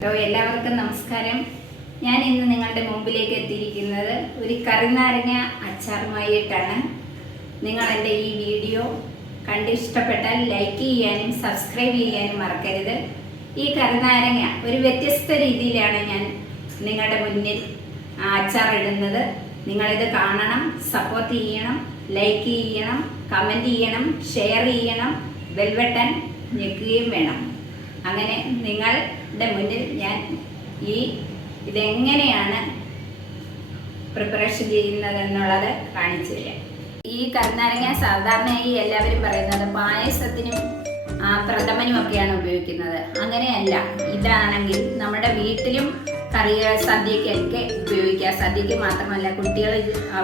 Hello എല്ലാവർക്കും നമസ്കാരം. ഞാൻ ഇന്ന് നിങ്ങളുടെ മുമ്പിലേക്ക് എത്തിയിരിക്കുന്നത് ഒരു കറിനാരങ്ങ അച്ചാറുമായിട്ടാണ്. നിങ്ങൾ എന്റെ ഈ വീഡിയോ കണ്ട് ഇഷ്ടപ്പെട്ടാൽ ലൈക്ക് ചെയ്യാനും സബ്സ്ക്രൈബ് ചെയ്യാനും മറക്കരുത്. ഈ കറിനാരങ്ങ ഒരു വ്യത്യസ്ത രീതിയിലാണ് ഞാൻ നിങ്ങളുടെ മുന്നിൽ അച്ചാറിടുന്നത്. നിങ്ങളിത് കാണണം സപ്പോർട്ട് ചെയ്യണം ലൈക്ക് ചെയ്യണം കമന്റ് ചെയ്യണം ഷെയർ ചെയ്യണം ബെൽബട്ടൺ ഞെക്കുകയും വേണം. അങ്ങനെ നിങ്ങളുടെ മുന്നിൽ ഞാൻ ഈ ഇതെങ്ങനെയാണ് പ്രിപ്പറേഷൻ ചെയ്യുന്നതെന്നുള്ളത് കാണിച്ചു തരാം. ഈ കരുനാരങ്ങ സാധാരണയായി എല്ലാവരും പറയുന്നത് പായസത്തിനും പ്രഥമനും ഒക്കെയാണ് ഉപയോഗിക്കുന്നത്. അങ്ങനെയല്ല. ഇതാണെങ്കിൽ നമ്മുടെ വീട്ടിലും കറികൾ സദ്യക്കൊക്കെ ഉപയോഗിക്കുക. സദ്യക്ക് മാത്രമല്ല കുട്ടികൾ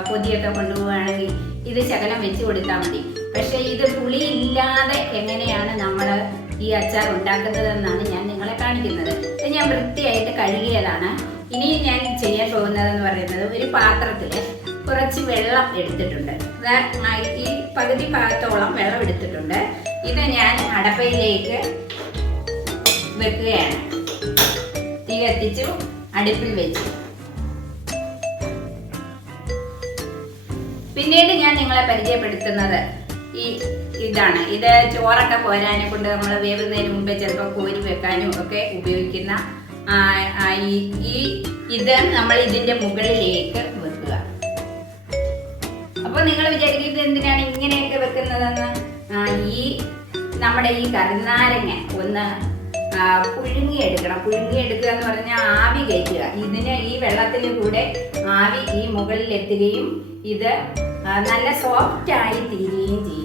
പൊതിയൊക്കെ കൊണ്ടുപോവുകയാണെങ്കിൽ ഇത് ശകലം വെച്ച് കൊടുത്താൽ മതി. പക്ഷേ ഇത് പുളിയില്ലാതെ എങ്ങനെയാണ് നമ്മൾ ഈ അച്ചാർ ഉണ്ടാക്കുന്നതെന്നാണ് ഞാൻ നിങ്ങളെ കാണിക്കുന്നത്. ഇത് ഞാൻ വൃത്തിയായിട്ട് കഴുകിയതാണ്. ഇനി ഞാൻ ചെയ്യാൻ പോകുന്നതെന്ന് പറയുന്നത് ഒരു പാത്രത്തിൽ കുറച്ച് വെള്ളം എടുത്തിട്ടുണ്ട്. ഈ പകുതി ഭാഗത്തോളം വെള്ളം എടുത്തിട്ടുണ്ട്. ഇത് ഞാൻ അടപ്പയിലേക്ക് വെക്കുകയാണ്. തീ കത്തിച്ചു അടുപ്പിൽ വെച്ചു. പിന്നീട് ഞാൻ നിങ്ങളെ പരിചയപ്പെടുത്തുന്നത് ഈ ഇതാണ്. ഇത് ചോറൊക്കെ കോരാനെ കൊണ്ട് നമ്മൾ വേവുന്നതിന് മുമ്പേ ചിലപ്പോൾ കോരി വെക്കാനും ഒക്കെ ഉപയോഗിക്കുന്ന ഈ ഇത് നമ്മൾ ഇതിന്റെ മുകളിലേക്ക് വെക്കുക. അപ്പൊ നിങ്ങൾ വിചാരിക്കും ഇത് എന്തിനാണ് ഇങ്ങനെയൊക്കെ വെക്കുന്നതെന്ന്? ഈ നമ്മുടെ ഈ കരുനാരങ്ങ ഒന്ന് പുഴുങ്ങിയെടുക്കണം. പുഴുങ്ങിയെടുക്കുക എന്ന് പറഞ്ഞാൽ ആവി കയറ്റുക. ഇതിന് ഈ വെള്ളത്തിന് കൂടെ ആവി ഈ മുകളിൽ എത്തുകയും ഇത് നല്ല സോഫ്റ്റ് ആയി തീരുകയും ചെയ്യും.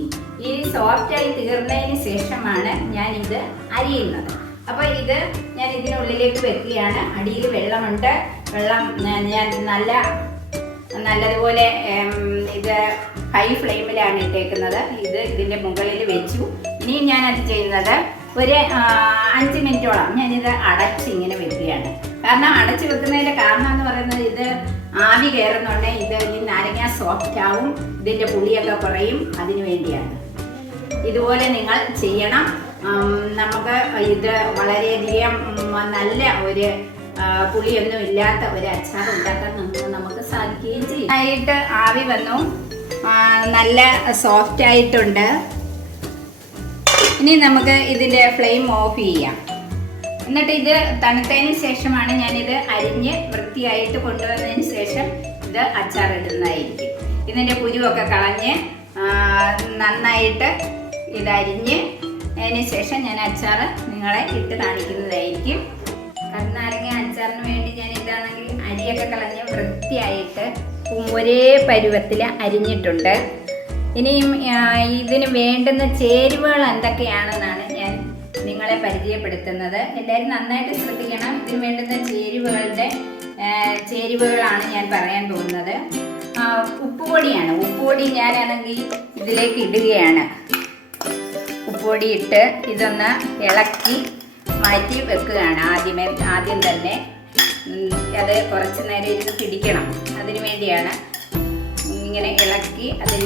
ഈ സോഫ്റ്റ് ആയി തീർന്നതിന് ശേഷമാണ് ഞാൻ ഇത് അരിയുന്നത്. അപ്പോൾ ഇത് ഞാൻ ഇതിനുള്ളിലേക്ക് വെക്കുകയാണ്. അടിയിൽ വെള്ളമുണ്ട്. വെള്ളം ഞാൻ നല്ല നല്ലതുപോലെ ഇത് ഹൈ ഫ്ലെയിമിലാണ് ഇട്ടേക്കുന്നത്. ഇത് ഇതിന്റെ മുകളിൽ വെച്ചു. ഇനിയും ഞാനത് ചെയ്യുന്നത് ഒരു അഞ്ച് മിനിറ്റോളം ഞാനിത് അടച്ച് ഇങ്ങനെ വെക്കുകയാണ്. കാരണം അടച്ച് വെക്കുന്നതിന്റെ കാരണം എന്ന് പറയുന്നത് ഇത് ആവി കയറുന്നുണ്ടെങ്കിൽ ഇത് ഈ നാരങ്ങ സോഫ്റ്റ് ആവും. ഇതിന്റെ പുളിയൊക്കെ കുറയും. അതിനു വേണ്ടിയാണ്. ഇതുപോലെ നിങ്ങൾ ചെയ്യണം. നമുക്ക് ഇത് വളരെയധികം നല്ല ഒരു പുളിയൊന്നും ഇല്ലാത്ത ഒരു അച്ചാർ ഉണ്ടാക്കാൻ നമുക്ക് സാധിക്കുകയും ചെയ്യും. ആയിട്ട് ആവി വന്നു. നല്ല സോഫ്റ്റ് ആയിട്ടുണ്ട്. ഇനി നമുക്ക് ഇതിന്റെ ഫ്ലെയിം ഓഫ് ചെയ്യാം. എന്നിട്ട് ഇത് തണുത്തതിന് ശേഷമാണ് ഞാനിത് അരിഞ്ഞ് വൃത്തിയായിട്ട് കൊണ്ടുവന്നതിന് ശേഷം ഇത് അച്ചാർ ഇടുന്നതായിരിക്കും ഇതിന്റെ കുരുവൊക്കെ കളഞ്ഞ് നന്നായിട്ട് ഇത് അരിഞ്ഞ് അതിന് ശേഷം ഞാൻ അച്ചാർ നിങ്ങളെ ഇട്ട് കാണിക്കുന്നതായിരിക്കും. കരുനാരങ്ങ അച്ചാറിന് വേണ്ടി ഞാൻ ഇതാണെങ്കിൽ അരിയൊക്കെ കളഞ്ഞ് വൃത്തിയായിട്ട് ഒരേ പരുവത്തിൽ അരിഞ്ഞിട്ടുണ്ട്. ഇനിയും ഇതിന് വേണ്ടുന്ന ചേരുവകൾ എന്തൊക്കെയാണെന്നാണ് ഞാൻ നിങ്ങളെ പരിചയപ്പെടുത്തുന്നത്. എല്ലാവരും നന്നായിട്ട് ശ്രദ്ധിക്കണം. ഇതിന് വേണ്ടുന്ന ചേരുവകളുടെ ചേരുവകളാണ് ഞാൻ പറയാൻ പോകുന്നത്. ഉപ്പുപൊടിയാണ്. ഉപ്പുപൊടി ഞാനാണെങ്കിൽ ഇതിലേക്ക് ഇടുകയാണ്. ഉപ്പുപൊടി ഇട്ട് ഇതൊന്ന് ഇളക്കി മാറ്റി വെക്കുകയാണ്. ആദ്യമേ ആദ്യം തന്നെ അത് കുറച്ച് നേരം ഇരുന്ന് പിടിക്കണം. അതിനു വേണ്ടിയാണ് ഇങ്ങനെ ഇളക്കി അതിൽ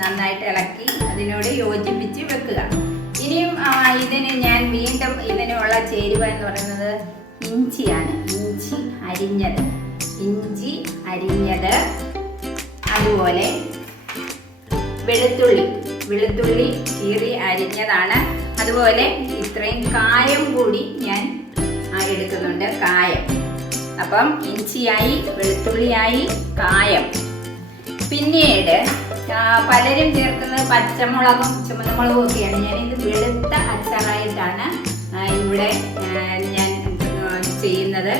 നന്നായിട്ട് ഇളക്കി അതിനോട് യോജിപ്പിച്ച് വെക്കുക. ഇനിയും ഇതിന് ഞാൻ വീണ്ടും ഇതിനുള്ള ചേരുവ എന്ന് പറയുന്നത് ഇഞ്ചിയാണ്. ഇഞ്ചി അരിഞ്ഞത്. ഇഞ്ചി അരിഞ്ഞത് അതുപോലെ വെളുത്തുള്ളി. വെളുത്തുള്ളി കീറി അരിഞ്ഞതാണ്. അതുപോലെ ഇത്രയും കായം കൂടി ഞാൻ എടുക്കുന്നുണ്ട് കായം. അപ്പം ഇഞ്ചിയായി വെളുത്തുള്ളിയായി കായം. പിന്നീട് പലരും ചേർക്കുന്നത് പച്ചമുളകും ചുമന്നമുളകും ഒക്കെയാണ്. ഞാനിത് വെളുത്ത അച്ചാറായിട്ടാണ് ഇവിടെ ഞാൻ ചെയ്യുന്നത്.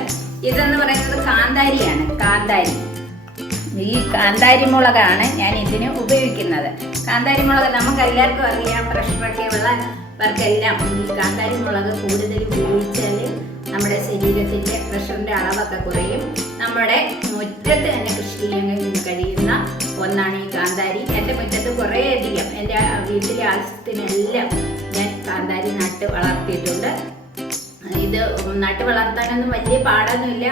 ഇതെന്ന് പറയുന്നത് കാന്താരിയാണ് കാന്താരി. ഈ കാന്താരി മുളകാണ് ഞാൻ ഇതിന് ഉപയോഗിക്കുന്നത്. കാന്താരി മുളക് നമുക്ക് എല്ലാവർക്കും അറിയാം പ്രഷറൊക്കെ ഉള്ളവർക്കെല്ലാം ഈ കാന്താരി മുളക് കൂടുതൽ ഉപയോഗിച്ചാൽ നമ്മുടെ ശരീരത്തിന്റെ പ്രഷറിന്റെ അളവൊക്കെ കുറയും. നമ്മുടെ മുറ്റത്ത് തന്നെ കൃഷി ചെയ്യാൻ കഴിയുന്ന ഒന്നാണ് ഈ കാന്താരി. എന്റെ മുറ്റത്ത് കുറേയധികം എന്റെ വീട്ടിലെ ആവശ്യത്തിനെല്ലാം ഞാൻ കാന്താരി നട്ട് വളർത്തിയിട്ടുണ്ട്. ഇത് നട്ട് വളർത്താനൊന്നും വലിയ പാടൊന്നുമില്ല.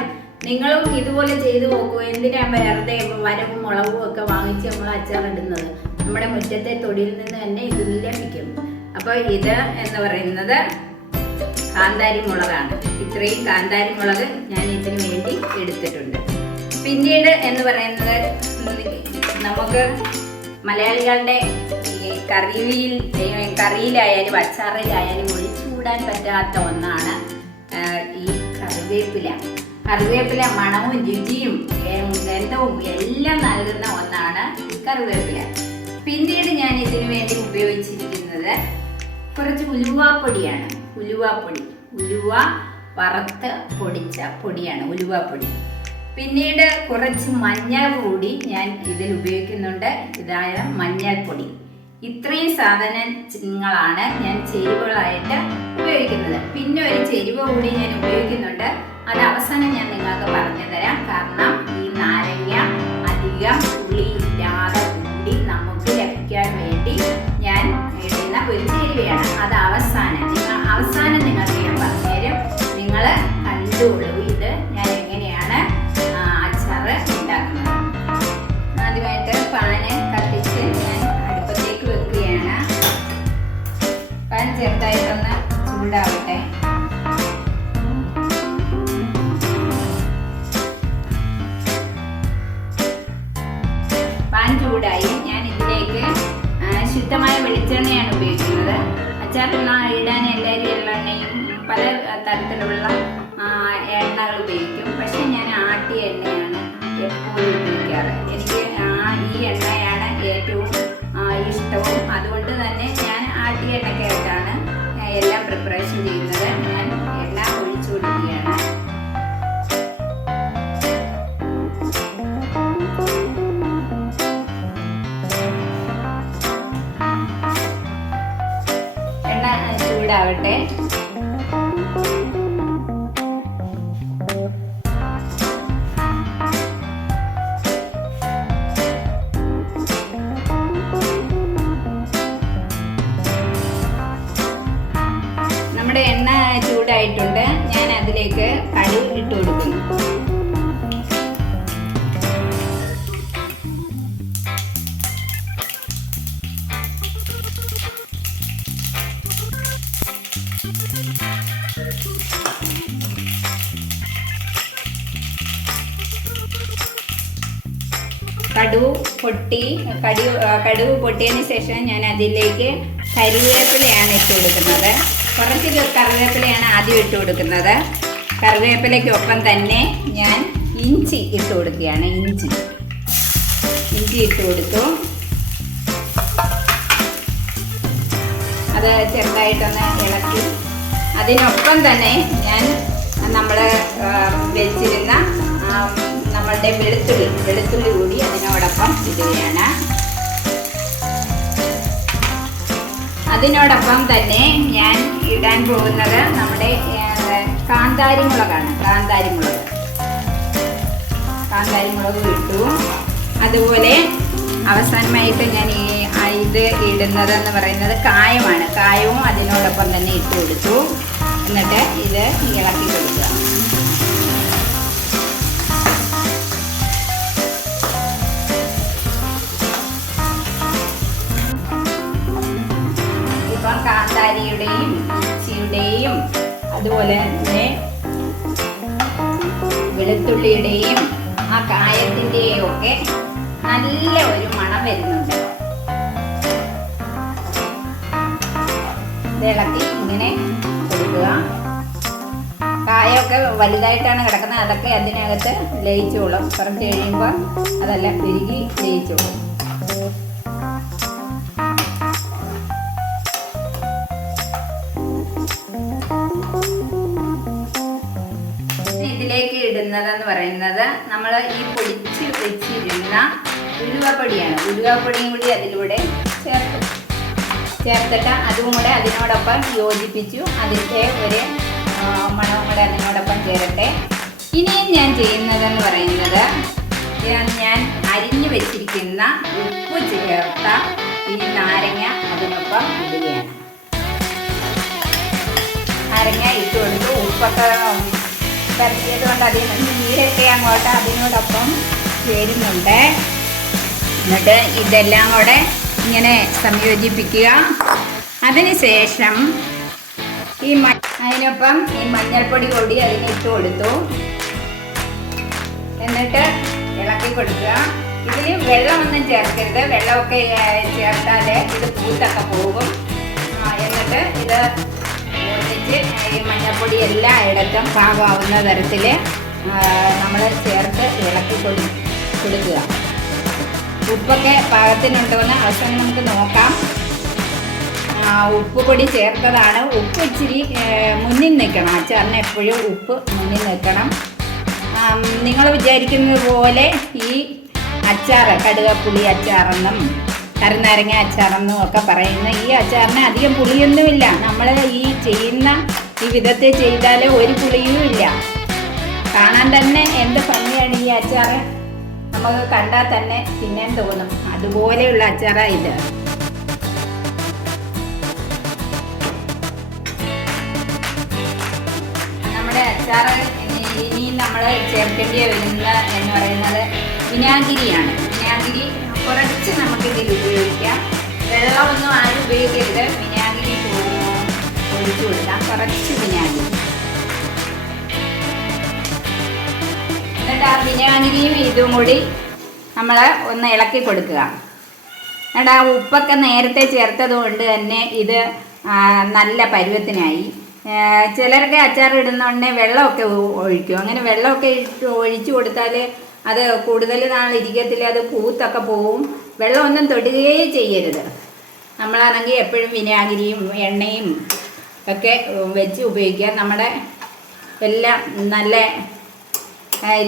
നിങ്ങളും ഇതുപോലെ ചെയ്തു നോക്കൂ. എന്തിനാ വെറുതെ വരവും മുളകും ഒക്കെ വാങ്ങിച്ച് നമ്മൾ അച്ചാറിടുന്നത് നമ്മുടെ മുറ്റത്തെ തൊടിയിൽ നിന്ന് തന്നെ ഇത് ലഭിക്കും. അപ്പോൾ ഇത് എന്ന് പറയുന്നത് കാന്താരി മുളകാണ്. ഇത്രയും കാന്താരി മുളക് ഞാൻ ഇതിന് വേണ്ടി എടുത്തിട്ടുണ്ട്. പിന്നീട് എന്ന് പറയുന്നത് നമുക്ക് മലയാളികളുടെ കറിയിൽ കറിയിലായാലും അച്ചാറിലായാലും ഒഴിച്ചുകൂടാൻ പറ്റാത്ത ഒന്നാണ് ഈ കറിവേപ്പില. കറിവേപ്പില മണവും രുചിയും ഗന്ധവും എല്ലാം നൽകുന്ന ഒന്നാണ് കറിവേപ്പില. പിന്നീട് ഞാൻ ഇതിനു വേണ്ടി ഉപയോഗിച്ചിരിക്കുന്നത് കുറച്ച് ഉലുവാപ്പൊടിയാണ്. ഉലുവാപ്പൊടി. ഉലുവ വറുത്ത് പൊടിച്ച പൊടിയാണ് ഉലുവാപ്പൊടി. പിന്നീട് കുറച്ച് മഞ്ഞൾ കൂടി ഞാൻ ഇതിൽ ഉപയോഗിക്കുന്നുണ്ട്. ഇതായ മഞ്ഞൾപ്പൊടി. ഇത്രയും സാധനങ്ങളാണ് ഞാൻ ചേരുവകളായിട്ട് ഉപയോഗിക്കുന്നത്. പിന്നെ ഒരു ചേരുവ കൂടി ഞാൻ ഉപയോഗിക്കുന്നുണ്ട്. അത് അവസാനം ഞാൻ നിങ്ങൾക്ക് പറഞ്ഞു തരാം കാരണം എണ്ണകൾ ഉപയോഗിക്കും. പക്ഷെ ഞാൻ ആട്ടിയ എണ്ണയാണ് എപ്പോഴും ഉപയോഗിക്കാറ്. എനിക്ക് ആ ഈ എണ്ണയാണ് ഏറ്റവും ഇഷ്ടവും. അതുകൊണ്ട് തന്നെ ഞാൻ ആട്ടിയ എണ്ണയ്ക്കായിട്ടാണ് എല്ലാം പ്രിപ്പറേഷൻ ചെയ്യുന്നത്. ഞാൻ എണ്ണ ഒഴിച്ചു കൊടുക്കുകയാണ്. എണ്ണ ചൂടാവട്ടെ. ഇട്ട് കൊടുക്കുന്നു കടുവ് പൊട്ടി കടുവ് കടുവ് പൊട്ടിയതിന് ശേഷം ഞാൻ അതിലേക്ക് കരിവേപ്പിലയാണ് ഇട്ട് കൊടുക്കുന്നത് കുറച്ച് കറിവേപ്പിലയാണ് ആദ്യം ഇട്ട് കൊടുക്കുന്നത് കറിവേപ്പിലയ്ക്കൊപ്പം തന്നെ ഞാൻ ഇഞ്ചി ഇട്ട് കൊടുക്കുകയാണ് ഇഞ്ചി. ഇഞ്ചി ഇട്ട് കൊടുത്തു. അത് ചെറുതായിട്ടൊന്ന് ഇളക്കി. അതിനൊപ്പം തന്നെ ഞാൻ നമ്മൾ വെച്ചിരുന്ന നമ്മളുടെ വെളുത്തുള്ളി വെളുത്തുള്ളി കൂടി അതിനോടൊപ്പം ഇടുകയാണ്. അതിനോടൊപ്പം തന്നെ ഞാൻ ഇടാൻ പോകുന്നത് നമ്മുടെ കാന്താരി മുളകാണ് കാന്താരി മുളക് കാന്താരി മുളക് ഇട്ടു. അതുപോലെ അവസാനമായിട്ട് ഞാൻ ഈ ഇത് ഇടുന്നത് എന്ന് പറയുന്നത് കായമാണ്. കായവും അതിനോടൊപ്പം തന്നെ ഇട്ട് കൊടുത്തു. എന്നിട്ട് ഇത് ഇളക്കി കൊടുക്കുക. ഇപ്പം കാന്താരിയുടെയും ഇഞ്ചിയുടെയും അതുപോലെ വെളുത്തുള്ളിയുടെയും ആ കായത്തിന്റെയും ഒക്കെ നല്ല ഒരു മണം വരുന്നുണ്ട്. ഇളക്കി ഇങ്ങനെ കൊടുക്കുക. കായൊക്കെ വലുതായിട്ടാണ് കിടക്കുന്നത്. അതൊക്കെ അതിനകത്ത് ലയിച്ചോളും. കുറച്ച് കഴിയുമ്പോൾ അതെല്ലാം പെരുകി ലയിച്ചോളും. നമ്മൾ ഈ പൊടിച്ച് വെച്ചിരുന്ന ഉലുവപ്പൊടിയാണ്. ഉലുവപ്പൊടിയും കൂടി അതിലൂടെ ചേർക്കും. ചേർത്തിട്ട് അതും കൂടെ അതിനോടൊപ്പം യോജിപ്പിച്ചു. അതിന്റെ ഒരു മണവും കൂടെ അതിനോടൊപ്പം ചേരട്ടെ. ഇനിയും ഞാൻ ചെയ്യുന്നതെന്ന് പറയുന്നത് ഞാൻ അരിഞ്ഞു വെച്ചിരിക്കുന്ന ഉപ്പ് ചേർത്ത ഈ നാരങ്ങ അതിനൊപ്പം ഇടുകയാണ്. നാരങ്ങ ഇട്ട് കൊടുത്ത് ഉപ്പൊക്കെ പരത്തിയത് കൊണ്ട് അതിൽ നിന്ന് നീരൊക്കെ അങ്ങോട്ട് അതിനോടൊപ്പം ചേരുന്നുണ്ട്. എന്നിട്ട് ഇതെല്ലാം കൂടെ ഇങ്ങനെ സംയോജിപ്പിക്കുക. അതിനുശേഷം ഈ മ അതിനൊപ്പം ഈ മഞ്ഞൾപ്പൊടി കൂടി അതിന് ഇട്ട് കൊടുത്തു. എന്നിട്ട് ഇളക്കി കൊടുക്കുക. ഇതിൽ വെള്ളമൊന്നും ചേർക്കരുത്. വെള്ളമൊക്കെ ചേർത്താൽ ഇത് പൂത്തൊക്കെ പോകും. എന്നിട്ട് ഇത് ഈ മഞ്ഞൾപ്പൊടി എല്ലായിടത്തും പാകമാവുന്ന തരത്തിൽ നമ്മൾ ചേർത്ത് ഇളക്കി കൊടു കൊടുക്കുക. ഉപ്പൊക്കെ പാകത്തിനുണ്ടോയെന്ന് അവസാനം നമുക്ക് നോക്കാം. ഉപ്പ് പൊടി ചേർത്തതാണ്. ഉപ്പ് ഇച്ചിരി മുന്നിൽ നിൽക്കണം. അച്ചാറിന് എപ്പോഴും ഉപ്പ് മുന്നിൽ നിൽക്കണം. നിങ്ങൾ വിചാരിക്കുന്നത് പോലെ ഈ അച്ചാർ കടുകപ്പുളി അച്ചാറെന്നും കരുനാരങ്ങ അച്ചാറെന്നും ഒക്കെ പറയുന്ന ഈ അച്ചാറിന് അധികം പുളിയൊന്നുമില്ല. നമ്മൾ ഈ ചെയ്യുന്ന ഈ വിധത്തെ ചെയ്താൽ ഒരു പുളിയും ഇല്ല. കാണാൻ തന്നെ എന്ത് ഭംഗിയാണ് ഈ അച്ചാർ നമുക്ക് കണ്ടാൽ തന്നെ തിന്നാൻ തോന്നും. അതുപോലെയുള്ള അച്ചാറാണ് ഇത്. നമ്മുടെ അച്ചാറ് ഇനി നമ്മൾ ചേർക്കേണ്ടി വരുന്ന എന്ന് പറയുന്നത് വിനാഗിരിയാണ്. വിനാഗിരി കുറച്ച് നമുക്ക് ഇതിൽ ഉപയോഗിക്കാം. വെള്ളമൊന്നും ആരും ഉപയോഗിക്കരുത്. വിനാഗിരി ഒഴിച്ചു കൊടുക്കാം. കുറച്ച് വിനാഗിരി. എന്നിട്ട് ആ വിനാഗിരിയും ഇതും കൂടി നമ്മൾ ഒന്ന് ഇളക്കി കൊടുക്കുക. എന്നിട്ട് ആ ഉപ്പൊക്കെ നേരത്തെ ചേർത്തത് കൊണ്ട് തന്നെ ഇത് നല്ല പരുവത്തിനായി. ചിലർക്ക് അച്ചാർ ഇടുന്നുണ്ടെങ്കിൽ വെള്ളമൊക്കെ ഒഴിക്കും. അങ്ങനെ വെള്ളമൊക്കെ ഇട്ട് ഒഴിച്ചു കൊടുത്താൽ അത് കൂടുതൽ നാൾ ഇരിക്കത്തില്ല അത് പൂത്തൊക്കെ പോവും. വെള്ളമൊന്നും തൊടുകയേ ചെയ്യരുത്. നമ്മളാണെങ്കിൽ എപ്പോഴും വിനാഗിരിയും എണ്ണയും ഒക്കെ വെച്ച് ഉപയോഗിക്കുക. നമ്മുടെ എല്ലാം നല്ല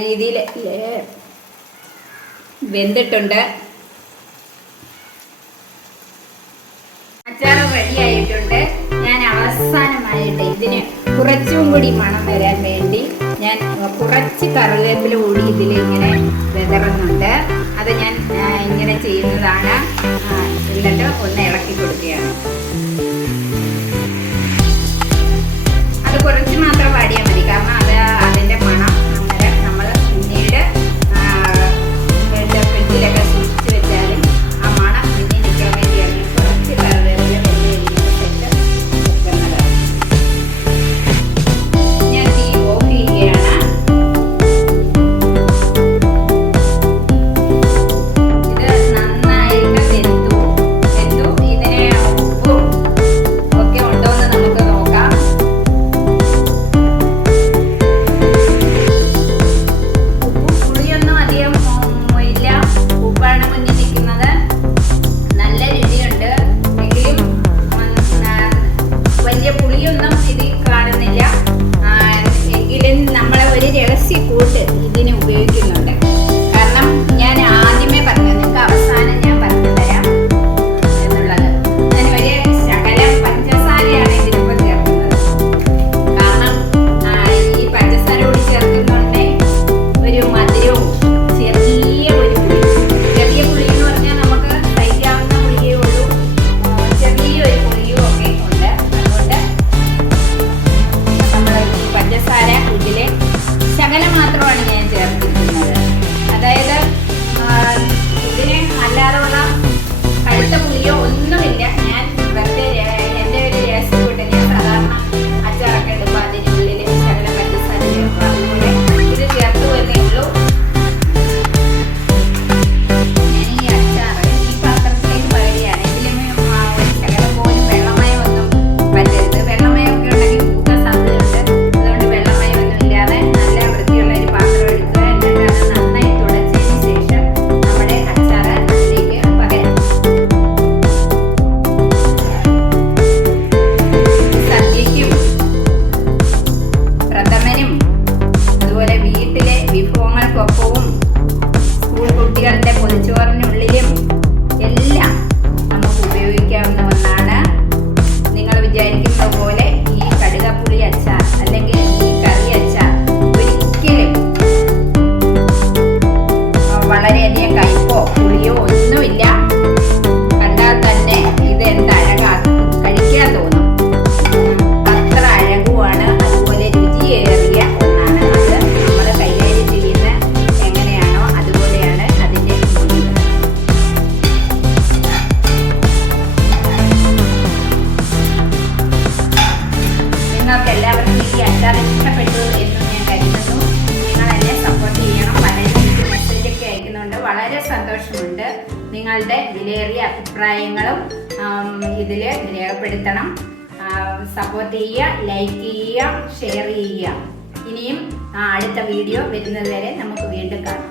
രീതിയിൽ വെന്തിട്ടുണ്ട്. അച്ചാർ റെഡിയായിട്ടുണ്ട്. ഞാൻ അവസാനമായിട്ട് ഇതിന് കുറച്ചും കൂടി മണം വരാൻ വേണ്ടി കറിവേപ്പില കൂടി ഇതിൽ ഇങ്ങനെ വിതറുന്നുണ്ട്. അത് ഞാൻ ഇങ്ങനെ ചെയ്യുന്നതാണ്. എന്നിട്ട് ഒന്ന് ഇളക്കി കൊടുക്കുകയാണ്. അത് കുറച്ച് മാത്രം വാടിയാൽ ലൈക്ക് ചെയ്യുക ഷെയർ ചെയ്യുക ഇനിയും അടുത്ത വീഡിയോ വരുന്നത് വരെ നമുക്ക് വീണ്ടും കാണാം.